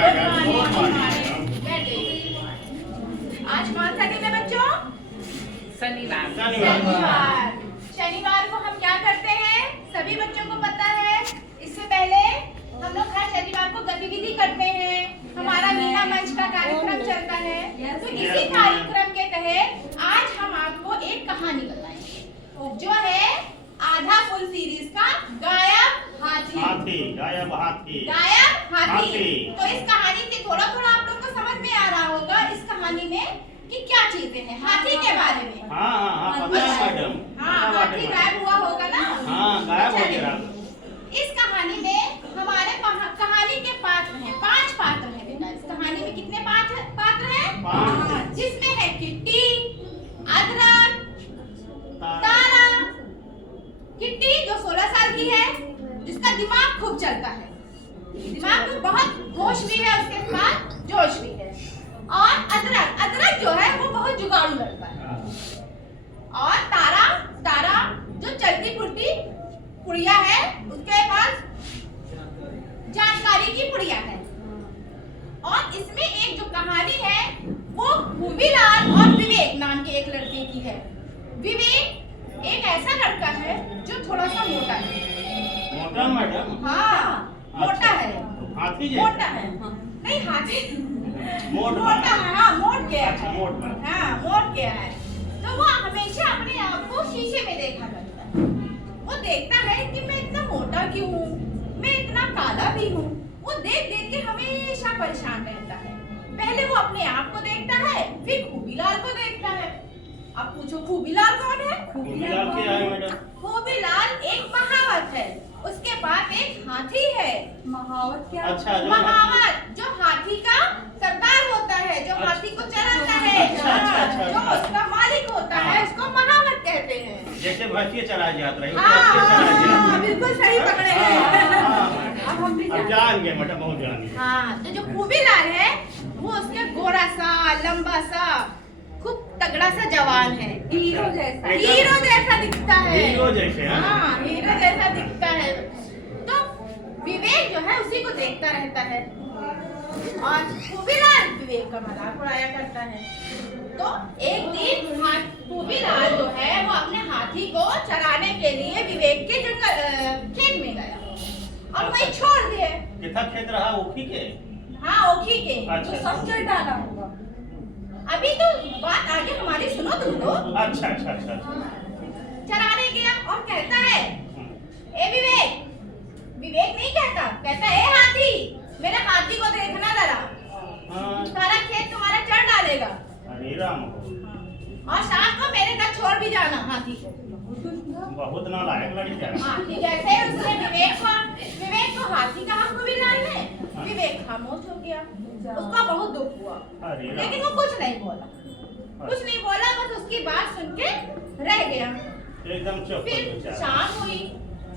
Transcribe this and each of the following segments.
आज कौन सा दिन है बच्चों? शनिवार। शनिवार को हम क्या करते हैं सभी बच्चों को पता है। इससे पहले हम लोग हर शनिवार को गतिविधि करते हैं। हमारा मीना मंच का कार्यक्रम चलता है। तो इसी कार्यक्रम के तहत आज हम आपको एक कहानी बताएंगे जो है आधा फुल सीरीज का गायब हाथी। गायब हाथी। तो इस कहानी से थोड़ा थोड़ा आप लोग को समझ में आ रहा होगा इस कहानी में कि क्या चीजें हैं हाथी के बारे में। पता है मैडम। हाथी गायब हुआ होगा ना। गायब हो गया। इस कहानी में हमारे कहानी के पात्र हैं 5 पात्र हैं बेटा। इस कहानी में कितने पात्र हैं? 5। जिसमें है किट्टी, अदरक, तारा। किट्टी जो 16 साल की है जिसका दिमाग खूब चलता है, दिमाग में बहुत होश भी है, उसके साथ जोश भी है। और अदरक जो है वो बहुत जुगाड़ू लड़का है। और तारा जो चलती फुर्ती पुड़िया है, उसके पास जानकारी की पुड़िया है। और इसमें एक जो कहानी है वो भूबीलाल और विवेक नाम के एक लड़के की है। विवेक एक ऐसा लड़का है जो थोड़ा सा मोटा है। मोटा मैडम? मोटा है। हाथी मोटा है नहीं हाथी मोटा है। मोट गया है। मोट गया है। तो वो हमेशा अपने आप को शीशे में देखा करता है। वो देखता है कि मैं इतना मोटा क्यों हूँ, मैं इतना काला भी हूँ। वो देख देख के हमेशा परेशान रहता है। पहले वो अपने आप को देखता है, फिर खूबीलाल को देखता है। अब पूछो खूबीलाल कौन है? खूबीलाल क्या है मैडम? खूबीलाल एक महावत है। उसके पास एक हाथी है। महावत क्या? अच्छा, महावत जो हाथी का सरदार होता है, जो हाथी को चलाता है। अच्छा। जो उसका मालिक होता है उसको महावत कहते हैं। जैसे भैंसिया चला जाता है। बिल्कुल सही पकड़े हैं। अब हम भी जान गए मैडम, बहुत जान गए। तो जो खूबीलाल है वो उसके गोरा सा लंबा सा खूब तगड़ा सा जवान है। हीरो जैसा दिखता है। हीरो जैसे? हीरो जैसा दिखता है। तो विवेक जो है उसी को देखता रहता है और खूबीलाल विवेक का मजाक उड़ाया करता है। तो एक दिन खूबीलाल जो है वो अपने हाथी को चराने के लिए विवेक के खेत में गया और वही छोड़ दिए। कितना खेत रहा? ओखी के? ओखी के। अच्छा। सब जड़ डाला होगा। अभी तो बात आगे हमारी सुनो तुम लोग। अच्छा। चराने गया और कहता है ए विवेक नहीं कहता ए हाथी, मेरे हाथी को देखना जरा। सारा खेत तुम्हारा चढ़ डालेगा। अरे राम। और शाम को मेरे घर छोड़ भी जाना हाथी को। बहुत नालायक लड़का है। हाथी जैसे उसने विवेक को हाथी कहा खूबीलाल ने, विवेक खामोश हो गया। उसका बहुत दुख हुआ लेकिन वो कुछ नहीं बोला। बस उसकी बात सुन के रह गया। एकदम चुप। फिर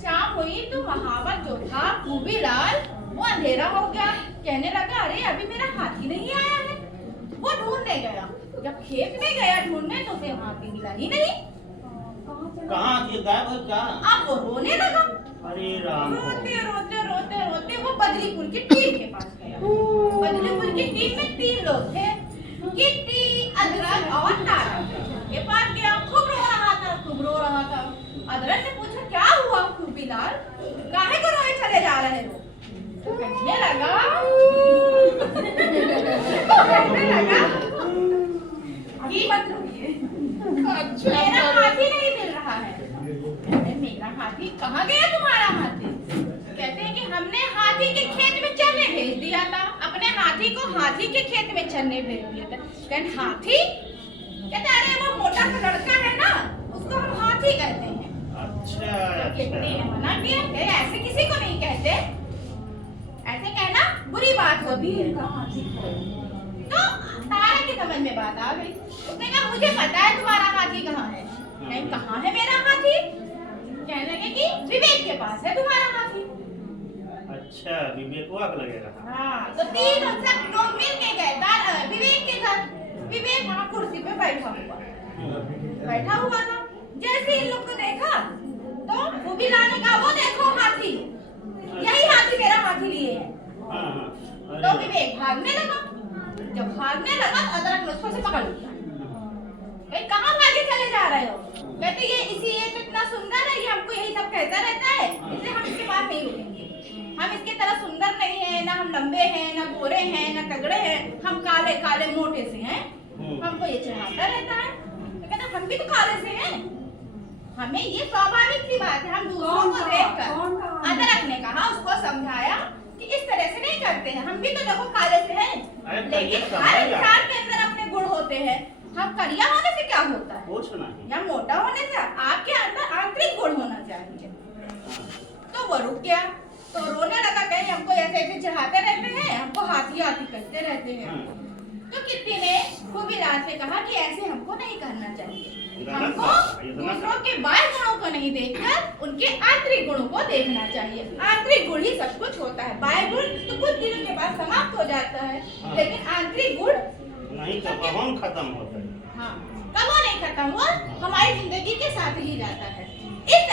शाम हुई तो महावत जो था खूबीलाल वो अंधेरा हो गया। कहने लगा अरे अभी मेरा हाथी नहीं आया है। वो ढूंढने गया। जब खेत में गया ढूंढने तो उसे हाथी मिला ही नहीं। कहाँ गायब है क्या? अब वो रोने लगा। अरे राम। रोते वो बदली पुल की टीम के पास गया। बदली पुल की टीम में 3 लोग थे, किट्टी, अदरक और तारा। के पास गया, खूब रो रहा था। अदरक ने पूछा क्या हुआ खूबीलाल, काहे को रोए चले जा रहे हो? तो कहने लगा कि मेरा हाथी नहीं मिल रहा है। मेरा हाथी कहाँ गया तुम्हारा हाथी? कहते हैं कि हमने हाथी के खेत में चरने भेज दिया था। अपने हाथी को हाथी के खेत में चरने भेज दिया था। कहते हाथी? कहते अरे वो मोटा सा लड़का है ना, उसको हम हाथी कहते हैं। अच्छा। कितने मना किया ऐसे किसी को नहीं कहते, ऐसे कहना बुरी बात होती है। तो तारा की समझ में बात आ गई। उसने कहा मुझे पता है तुम्हारा हाथी कहाँ है। कहाँ है मेरा हाथी? कहने लगे कि विवेक के पास है तुम्हारा हाथी। अच्छा, विवेक को आग लगेगा। तो 3 सब लोग मिल के गए विवेक के घर। विवेक वहाँ कुर्सी पे बैठा हुआ था। जैसे इन लोग को देखा तो खूबीलाल ने कहा वो देखो हाथी, यही हाथी मेरा हाथी लिए है। तो विवेक भागने लगा। जब भागने लगा तो अदरक ने उसको से पकड़ लिया। भाई कहाँ भागे चले जा रहे हो? कहते ये तो इतना सुंदर है, ये हमको यही सब कहता रहता है, इसलिए हम इसके पास नहीं रुकेंगे। हम इसकी तरह सुंदर नहीं है, ना हम लंबे हैं, ना गोरे हैं, ना तगड़े हैं, हम काले काले मोटे से हैं, हमको ये चढ़ाता रहता है। तो कहता हम भी तो काले से हैं, हमें ये स्वाभाविक सी बात है, हम दूसरों को देखकर। अदरक ने कहा, उसको समझाया कि इस तरह से नहीं करते हैं, हम भी तो देखो काले से हैं, लेकिन हर इंसान के अंदर अपने गुण होते हैं। हम करिया होने से क्या होता है या मोटा होने से? आपके अंदर आंतरिक गुण होना चाहिए। तो वो रुक गया, तो रोने लगा, कहीं हमको ऐसे ऐसे चढ़ाते रहते हैं, हमको हाथी हाथी करते रहते हैं। तो किट्टी ने खूब इलाज से कहा कि ऐसे हमको नहीं करना चाहिए, हमको दूसरों के बाह्य गुणों को नहीं देखकर उनके आंतरिक गुणों को देखना चाहिए। आंतरिक गुण ही सब कुछ होता है, बाह्य गुण तो कुछ दिनों के बाद समाप्त हो जाता है, लेकिन आंतरिक गुण नहीं तो कब खत्म होता है। हाँ, कब नहीं खत्म हुआ, हमारी जिंदगी के साथ ही जाता है। इस